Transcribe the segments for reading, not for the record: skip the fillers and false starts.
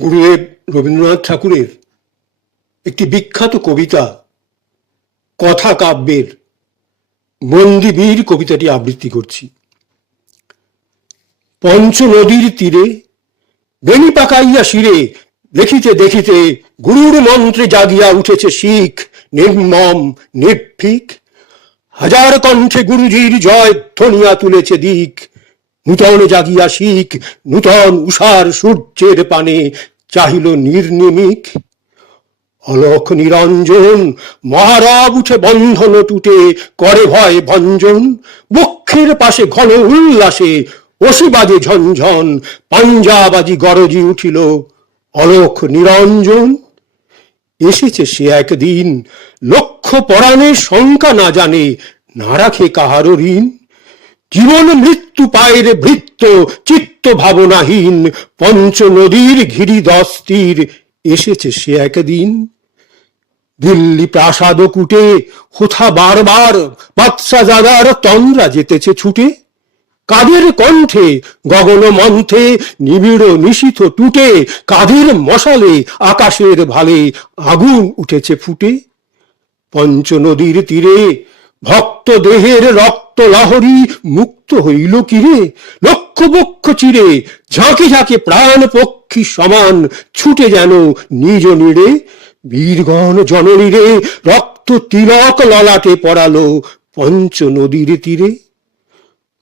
গুরুদেব রবীন্দ্রনাথ ঠাকুরের একটি বিখ্যাত কবিতা কথা কাব্যের বন্দিবীর কবিতাটি আবৃত্তি করছি। পঞ্চ নদীর তীরে বেণী পাকাইয়া শিরে দেখিতে দেখিতে গুরুর মন্ত্রে জাগিয়া উঠেছে শিখ নির্মম নির্ভীক। হাজার কণ্ঠে গুরুজির জয় ধ্বনিয়া তুলেছে দিক। নূতন জাগিয়া শিখ নূতন উষার সূর্যের পানে চাহিল নির্নিমিক। অলখ নিরঞ্জন মহারব উঠে বন্ধন টুটে করে ভয় ভঞ্জন। বক্ষের পাশে ঘন উল্লাসে অসি বাজে ঝনঝন। পাঞ্জাবাজি গরজি উঠিল অলখ নিরঞ্জন। এসেছে সে একদিন লক্ষ পরাণে শঙ্কা না জানে না রাখে কাহারও ঋণ। জীবন মৃত্যু পায়ের ভৃত্য চিত্ত ভাবনাহীন। পঞ্চ নদীর ঘিরি দস্তির এসেছে সে একদিন। দিল্লি প্রাসাদ কুটে হোথা বারবার বাদশাহজাদার তন্দ্রা যেতেছে ছুটে। কাদের কণ্ঠে গগন মন্থে নিবিড় নিশীথ টুটে। কাদের মশালে আকাশের ভালে আগুন উঠেছে ফুটে। পঞ্চ নদীর তীরে ভক্ত দেহের রক্ত লহরী মুক্ত হইল কিরে। লক্ষ বক্ষ চিরে ঝাঁকে ঝাঁকে প্রাণ পক্ষী সমান ছুটে যেন নিজ নিড়ে। বীরগণ জননীরে রক্ত তিলক ললাটে পড়ালো পঞ্চ নদীর তীরে।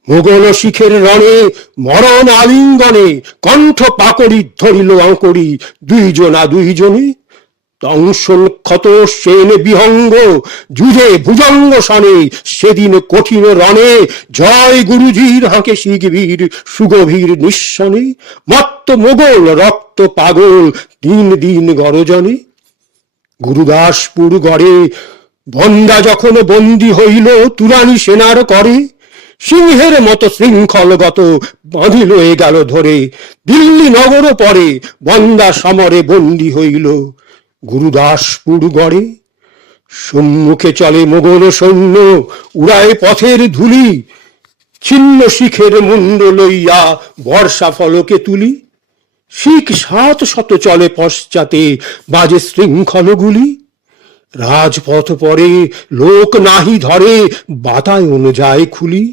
মোগল শিখের রণে মরণ আলিঙ্গনে কণ্ঠ পাকড়ি ধরিল আঁকড়ি দুইজনে। দংশন ক্ষত সেন বিহঙ্গ যুধে ভুজঙ্গ সনে সেদিন কঠিন রণে। জয় গুরুজির হাঁকে শিখবীর সুগভীর নিঃসনে। মত্ত মোগল রক্ত পাগল দিন দিন গরজনে। গুরুদাসপুর গড়ে বন্দা যখন বন্দী হইল তুরানি সেনার করে। সিংহের মতো শৃঙ্খলগত বাঁধিল এ গেল ধরে। দিল্লি নগর পরে বন্দা সমরে বন্দী হইল গুরুদাসপুর গড়ে। সম্মুখে চলে মোগল সৈন্য উড়ায় পথের ধুলি। ছিন্ন শিখের মুন্ড লইয়া বর্ষা ফলকে তুলি। শিখ ৭০০ চলে পশ্চাতে বাজে শৃঙ্খল গুলি। রাজপথ পরে লোক নাহি ধরে বাতায়ন যায় খুলি।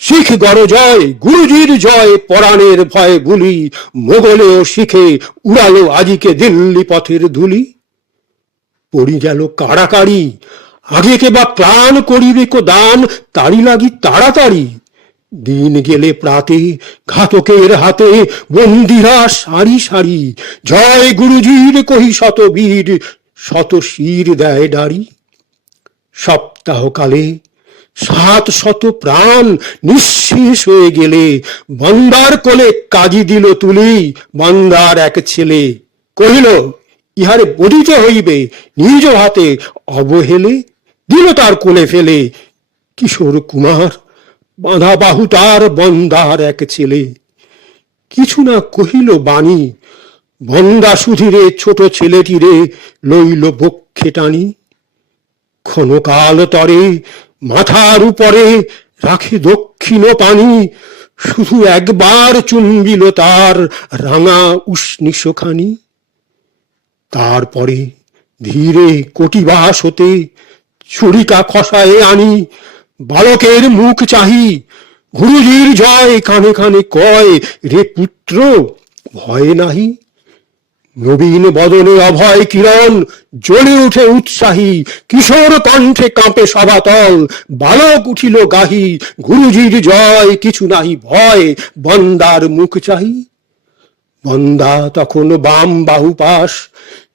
শিখ গরজয় গুরুজির জয় পরাণের ভয় বুলি। মোগলেও শিখে উড়ালো আজিকে দিল্লি পথের ধুলি। পড়ি গেল কাড়াকাড়ি আগে কে বা প্রাণ করিবে কো দান তারি লাগি তাড়াতাড়ি। দিন গেলে প্রাতে ঘাতকের হাতে বন্দিরা সারি সারি। জয় গুরুজির কহি শত বীর শত শির দেয় ডারি। সপ্তাহকালে ৭০০ প্রাণ নিঃশেষ হয়ে গেলে বন্দার কোলে কাজী দিল তুলি। বন্দার এক ছেলে কহিল ইহারে বধিতে হইবে নিজ হাতে অবহেলে। দিল তার কোলে ফেলে কিশোর কুমার বাঁধা বাহু তার বন্দার এক ছেলে। কিছু না কহিল বাণী বন্দা সুধীরে ছোট ছেলেটিরে লইল বক্ষে টানি। ক্ষণকাল তরে মাথার উপরে রাখে দক্ষিণ পানি। শুধু একবার চুম্বিল তার রাঙা উষ্ণিশখানি। তারপরে ধীরে কটিবাস হতে ছুরিকা খসায়ে আনি। বালকের মুখ চাহি গুরুজির জয় কানে কানে কয় রে পুত্র ভয় নাহি। নবীন বদনে অভয় কিরণ জ্বলে উঠে উৎসাহী। কিশোর কণ্ঠে কাঁপে সভাতল বালক উঠিল গাহি। গুরুজির জয় কিছু নাহি ভয় বন্দার মুখ চাহি। বন্দা তখন বাম বাহু পাশ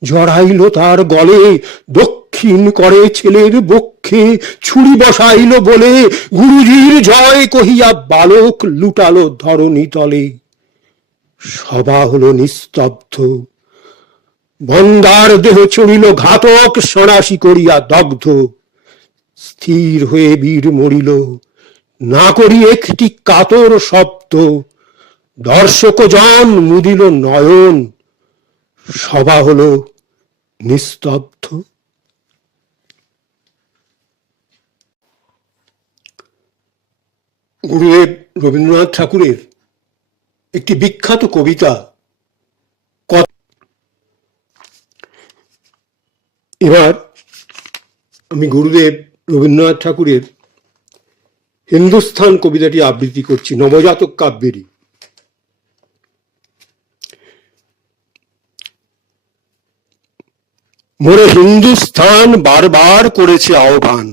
জড়াইল তার গলে। দক্ষিণ করে ছেলের বক্ষে ছুরি বসাইল বলে। গুরুজির জয় কহিয়া বালক লুটালো ধরণী তলে। সভা হলো নিস্তব্ধ বন্দার দেহ চড়িল ঘাতক সরাসি করিয়া দগ্ধ। স্থির হয়ে বীর মরিল না করি একটি কাতর শব্দ। দর্শক জন মুদিল নয়ন সভা হলো নিস্তব্ধ। গুরুদেব রবীন্দ্রনাথ ঠাকুরের একটি বিখ্যাত কবিতা এবার আমি গুরুদেব রবীন্দ্রনাথ ঠাকুরের হিন্দুস্থান কবিতাটি আবৃত্তি করছি, নবজাতক কাব্যেরই। মোরে হিন্দুস্থান বারবার করেছে আহ্বান,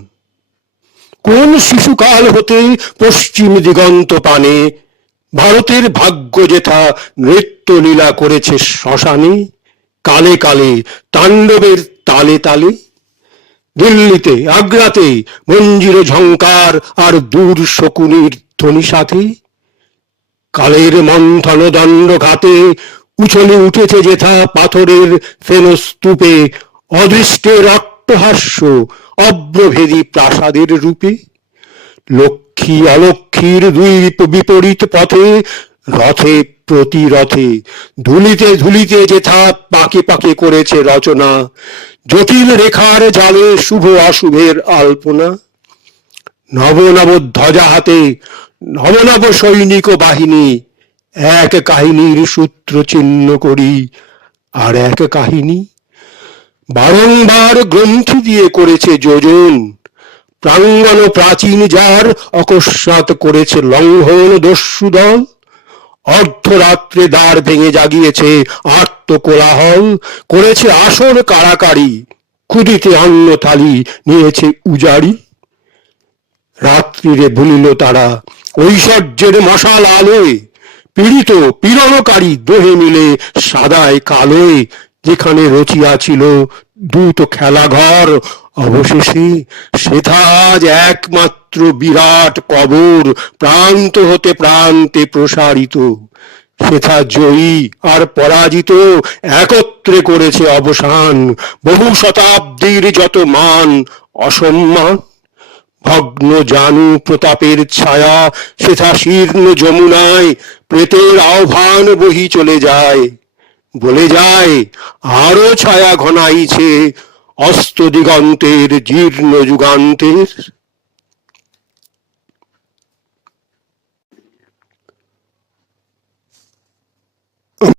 কোন শিশুকাল হতে পশ্চিম দিগন্ত পানে ভারতের ভাগ্য যেথা নৃত্য লীলা করেছে শ্মশানে, কালে কালে তাণ্ডবের তালে তালে। দিল্লিতে আগ্রাতে মঞ্জির ঝংকার আর দূর শকুনির ধ্বনি সাথে, কালের মন্থন দণ্ড ঘাতে উছলে উঠেছে যেথা পাথরের ফেনস্তূপে অদৃষ্টের অট্টহাস্য অব্রভেদী প্রাসাদের রূপে। লক্ষ্মী অলক্ষ্মীর দুই বিপরীত পথে রথে প্রতি রথে ধুলিতে ধুলিতে যেথা পাকে পাকে করেছে রচনা জটিল রেখার জালে শুভ অশুভের আলপনা। নব নব ধ্বজা হাতে নব নব সৈনিক বাহিনী, এক কাহিনীর সূত্র চিহ্ন করি আর এক কাহিনী। বারংবার গ্রন্থি দিয়ে করেছে যোজন, প্রাঙ্গণ প্রাচীন যার অকস্মাৎ করেছে লঙ্ঘন দস্যুদল। অর্ধরাত্রে দ্বার ভেঙে জাগিয়েছে আর্ত কোলাহল, করেছে আসর কারাকারি, ক্ষুদিতে অন্ন থালি নিয়েছে উজাড়ি। রাত্রিরে ভুলিল তারা ঐশ্বর্যের মশাল আলোয়, পীড়িত পীড়নকারী দোহে মিলে সাদায় কালোয়। যেখানে রচিয়াছিল দ্রুত খেলাঘর, অবশেষে সেথা আজ একমাত্র বিরাট কবর, প্রান্ত হতে প্রান্তে প্রসারিত। সেথা জয়ী আর পরাজিত একত্রে করেছে অবসান, বহু শতাব্দীর যত মান অসম্মান। ভগ্ন জানু প্রতাপের ছায়া সেথা শীর্ণ যমুনায়, প্রেতের আহ্বান বহি চলে যায়, বলে যায় আরো ছায়া ঘনাইছে অস্ত দিগন্তের জীর্ণ যুগান্তের।